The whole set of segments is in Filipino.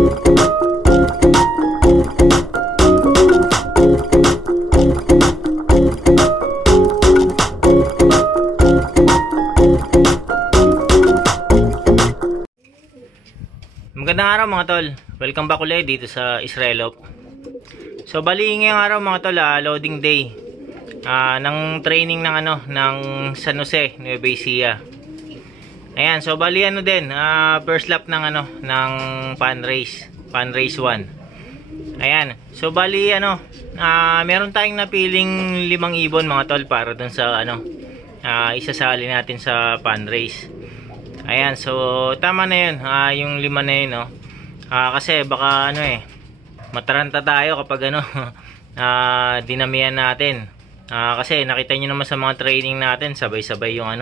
Magandang araw mga tol, welcome back ulit dito sa Israelop. So bali ngayong araw mga tol, loading day ng training ng ng San Jose, Nueva Ecija. Ayan, so bali din, first lap ng ng fan race 1. Ayan, so bali meron tayong napiling 5 ibon mga tol para dun sa isasali natin sa fan race. Ayan, so tama na yun, yung 5 na yun, no? Kasi baka mataranta tayo kapag dinamihan natin. Kasi nakita nyo naman sa mga training natin, sabay-sabay yung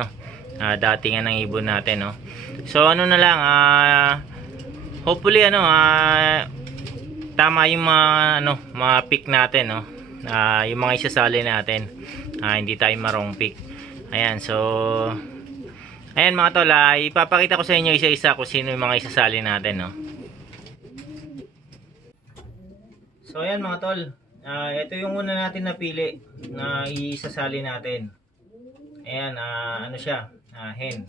datingan ng ibon natin, no? So na lang, hopefully tama yung mga pick natin, no? Yung mga isasali natin, hindi tayo marong pick. Ayan, so ayan mga tol, ipapakita ko sa inyo isa-isa kung sino yung mga isasali natin, no? So ayan mga tol, ito yung una natin napili na isasali natin. Ayan, siya, hen.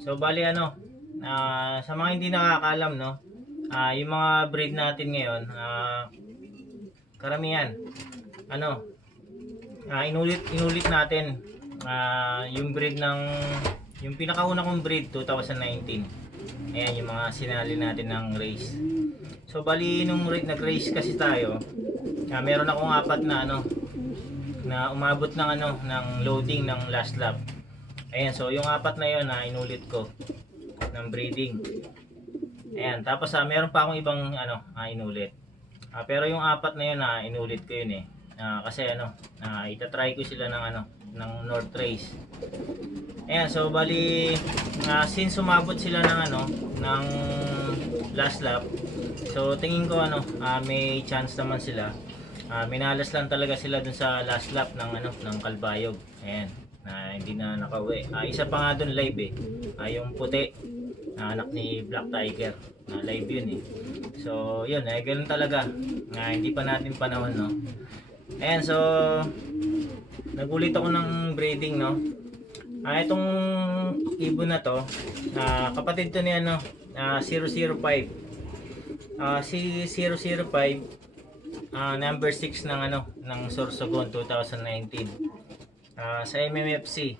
So bali sa mga hindi nakakalam, no, yung mga breed natin ngayon, karamihan inulit natin yung breed yung pinakauna kong breed 2019. Ayan yung mga sinali natin ng race. So bali nung nag-race kasi tayo, meron akong 4 na umabot ng loading ng last lap. Ayan, so yung 4 na yun inulit ko ng breeding. Ayan, tapos meron pa akong ibang inulit. Pero yung 4 na yun inulit ko yun kasi itatry ko sila ng North Race. Ayan, so bali since umabot sila ng last lap, so tingin ko may chance naman sila. Minalas lang talaga sila dun sa last lap ng Kalbayog. Ayan, hindi na nakauwi. Isa pa nga dun live yung puti, anak ni Black Tiger, live yun So yun, ganun talaga, hindi pa natin panahon, no. Ayan, so nagulit ako ng breeding, no. Itong ibon na to, kapatid to ni 005. Si 005, number 6 ng Sorsogon 2019. Sa MMFC.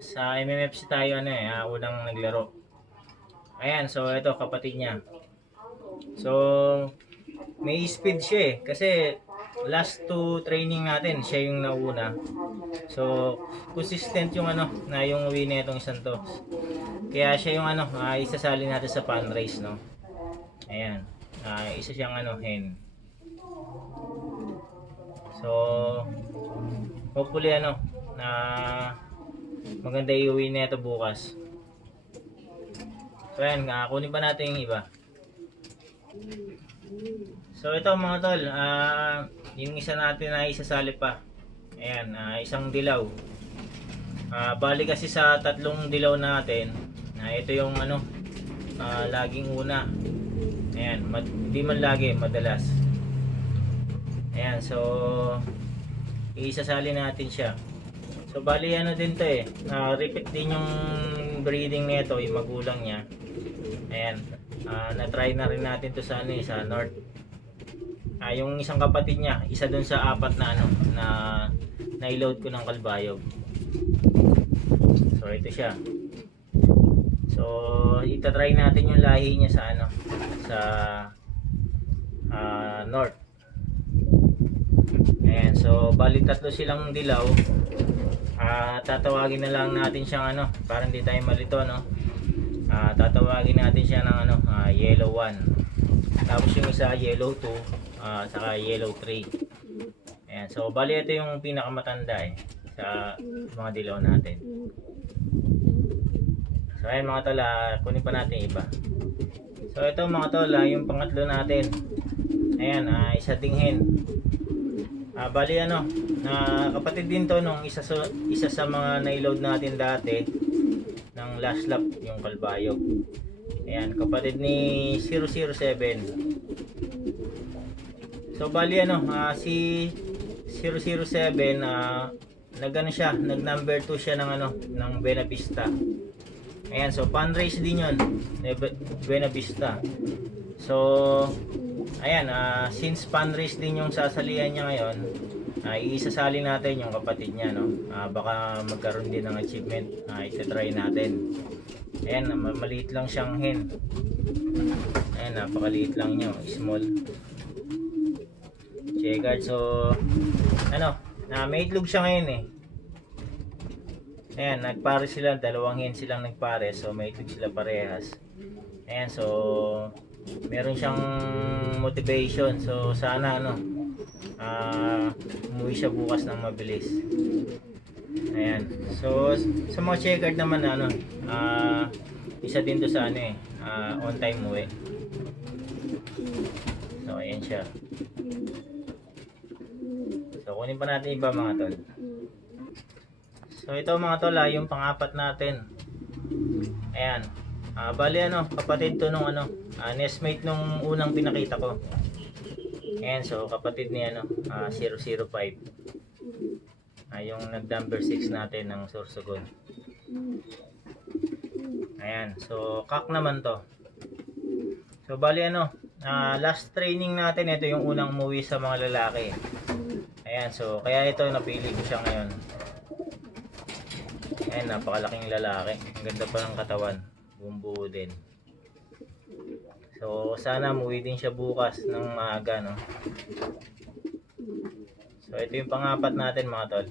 Sa MMFC tayo unang naglaro. Ayan, so ito kapatid niya. So may speed siya kasi last 2 training natin siya yung nauna. So consistent yung na yung uwi na itong isang to. Kaya siya yung isasali natin sa fan race, no. Ayan. Isa siyang hen. So hopefully na maganda iuwi na ito bukas. So ayan, kunin pa natin yung iba. So ito mga tol, yung isa natin na isasali pa. Ayan, isang dilaw. Bali kasi sa 3 dilaw natin, ito yung laging una. Ayan, hindi man lagi, madalas. Ayan, so isasali natin siya. So bali din to repeat din yung breeding nito, yung magulang niya. Ayan, na-try na rin natin to sa sa North. Yung isang kapatid niya, isa dun sa 4 na na-load ko ng Kalbayog. So ito siya. So itatry natin yung lahi niya sa sa North. Ayan, so bali 3 silang dilaw. Tatawagin na lang natin siyang para hindi tayo malito, no. Tatawagin natin siya ng yellow 1. Tapos yung isa yellow 2, saka yellow 3. Ayan, so bali ito yung pinakamatanda sa mga dilaw natin. So ayan mga tol, kunin pa natin iba. So ito mga tol, yung pangatlo natin. Ayan, isa ding hen. Bali kapatid din to nung isa sa mga na-load natin dati ng last lap, yung Kalbayog. Ayan, kapatid ni 007. So bali ano, si 007 nag-ano siya, nag number 2 siya ng ano, ng Buena Vista. Ayan, so fundraise din 'yon, Buena Vista. So ayan, since fundraise din yung sasalihan niya ngayon, iisasali natin yung kapatid niya, no. Baka magkaroon din ng achievement. Ita-try natin. Ayan, maliit lang siyang hen. Ayan, napakaliit lang niya, small. Checkered. So ano, may itlog siya ngayon eh. Ayan, nagpare sila, dalawang hen silang nagpare, so may itlog sila parehas. Ayan, so meron siyang motivation. So sana ano, umuwi siya bukas ng mabilis. Ayan, so sa mga checkered naman ano, isa din to sa ano eh, on time uwi. So ayan siya. So kunin pa natin iba mga tol. So ito mga tol, yung pang-apat natin. Ayan. Bali ano, kapatid to nung ano, nestmate nung unang pinakita ko. Ayan, so kapatid ni ano, 005. Yung nag number 6 natin ng Sorsogon. Ayan, so kak naman to. So bali ano, last training natin, ito yung unang umuwi sa mga lalaki. Ayan, so kaya ito napili ko siya ngayon. Ayan, napakalaking lalaki. Ang ganda pa ng katawan. Bumbuo din. So sana umuwi din siya bukas ng maaga, no. So ito yung pang-apat natin mga tol.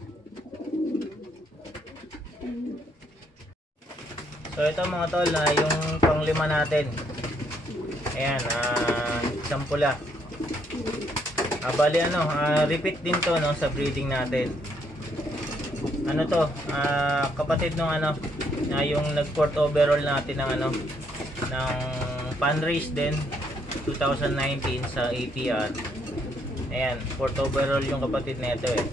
So ito mga tol, yung pang-lima natin. Ayan, isang pula. Bali ano, repeat din to, no, sa breeding natin. Ano to, kapatid nung ano, yung nag-4th overall natin ng ano, ng fundraise din 2019 sa APR. Ayan, 4th overall yung kapatid nito eh.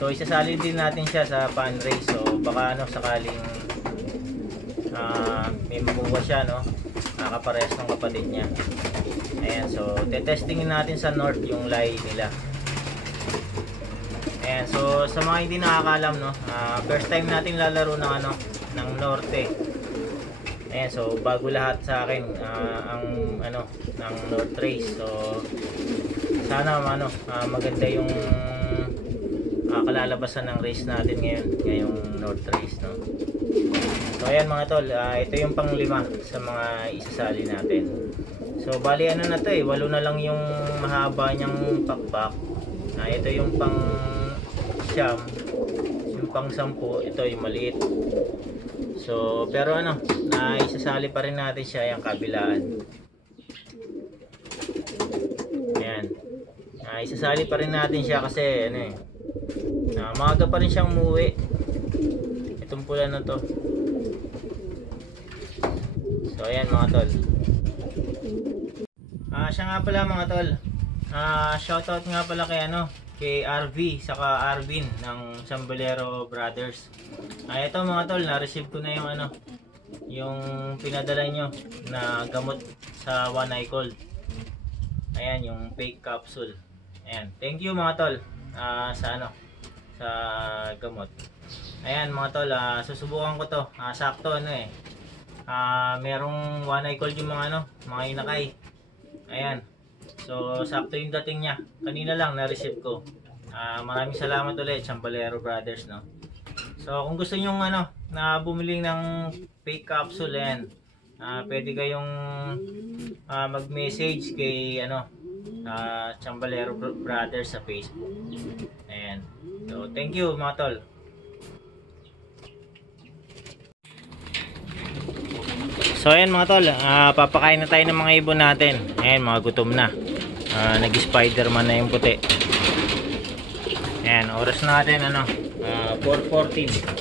So isasali din natin siya sa fundraise. So baka ano, sakaling may makuha siya, no, kaparehas ng kapatid niya. Ayan, so tetestingin natin sa north yung lahi nila. Ayan, so sa mga hindi nakakalam, no, first time natin lalaro ng ano, ng norte. Ayan, so bago lahat sa akin ang ano, ng north race. So sana ano, maganda yung kalalabasan ng race natin ngayong north race, no. So ayan mga tol, ito yung pang-lima sa mga isasali natin. So bali ano na to eh, 8 na lang yung mahaba niyang pakpak. Ito yung pang-siyam, yung pang-10, ito yung maliit. So pero ano, isasali pa rin natin siya yung kabilaan. Ayan. Isasali pa rin natin siya kasi ano eh, maaga pa rin siyang umuwi. Itong pula na to. So ayan mga tol. Siya nga pala mga tol. Shoutout nga pala kay ano, kay RV saka Arvin ng Chambalero Brothers. Ito mga tol, na-receive ko na yung ano, yung pinadala nyo na gamot sa One Eye Cold. Ayan, yung fake capsule. Ayan, thank you mga tol sa ano, sa gamot. Ayan mga tol, susubukan ko to. Sakto ano eh, merong One Eye Cold yung mga ano, mga inakay. Ayan, so sakto yung dating niya. Kanina lang na-receive ko. Maraming salamat ulit Chambalero Brothers, no. So kung gusto niyo ano, na bumili ng fake capsule, yan, pwede kayong mag-message kay ano, Chambalero Brothers sa Facebook. Ayan. So thank you mga tol. So ayan mga tol, papakain na tayo ng mga ibon natin. Ayan, mga gutom na. Nag-Spiderman na yung puti. Ayan, oras natin ano, 4:14.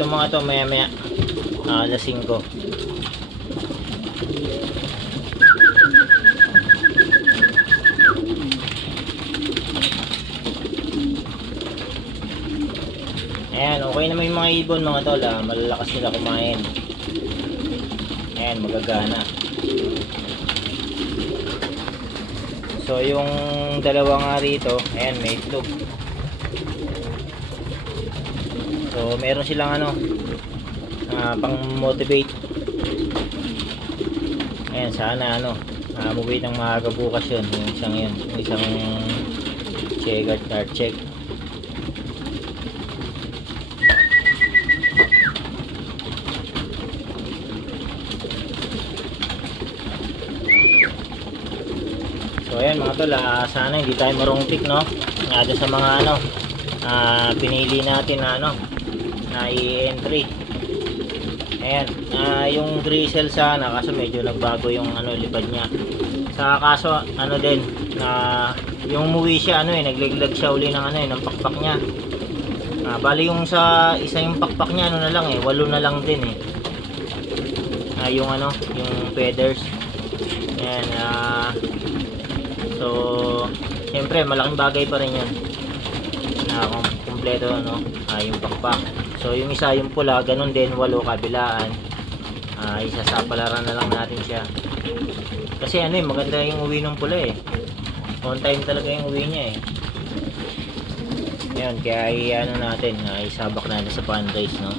ito mga to maya maya alas 5. Ayan, okay naman yung mga ibon mga tol, malalakas sila kumain. Ayan, magagana. So yung dalawa nga rito, ayan, may itlog. So meron silang ano, pang motivate. Ayan, sana ano, mabuhay ng maaga bukas yun, yung isang yun, yung isang check. So ayan mga tol, sana hindi tayo marungtik, no? Doon sa mga ano, pinili natin na ano, na i-entry. Ayan, yung drizzle sana kaso medyo nagbago yung ano lipad niya. Sa kaso ano din na yung umuwi siya ano nagleglag siya uli ng ano ng pakpak niya. Bali yung sa isa yung pakpak niya ano na lang 8 na lang din yung ano, yung feathers. Ayan, so siyempre malaking bagay pa rin yun kumpleto no, yung pakpak. So yung isa yung pula ganun din 8 kabilaan. Isasapalaran na lang natin siya kasi ano maganda yung uwi ng pula on time talaga yung uwi niya Ayan, kaya ano natin isabak natin sa fundraise, no?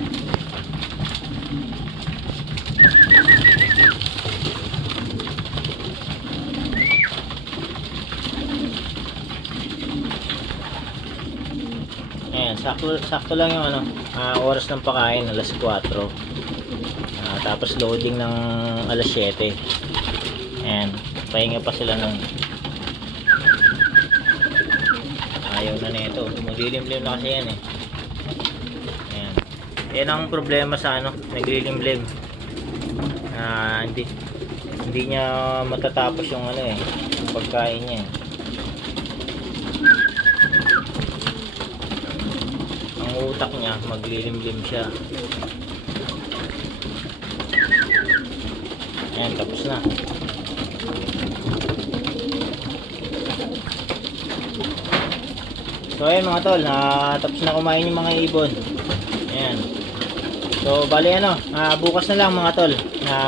Ayan, sakto lang yung ano, oras ng pakain, alas 4. Tapos loading ng alas 7. Ayan, pahinga pa sila ng ayaw na nito. Maglilimlim na kasi yan Ayan. Yan ang problema sa ano, naglilimlim. Hindi niya matatapos yung ano yung pagkain niya Ang utak niya maglilimlim siya. Ayan, tapos na. So ayan mga tol, tapos na kumain yung mga ibon. Ayan. So bali ano, bukas na lang mga tol,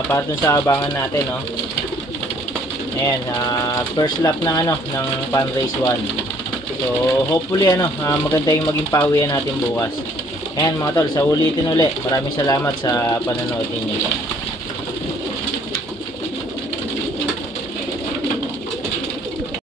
para dun sa abangan natin, no. Ayan, first lap ng ano, ng fundraise 1. So hopefully ano, maganda yung maging pawian natin bukas. Ayan mga tol, sa ulitin uli. Maraming salamat sa panonood ninyo.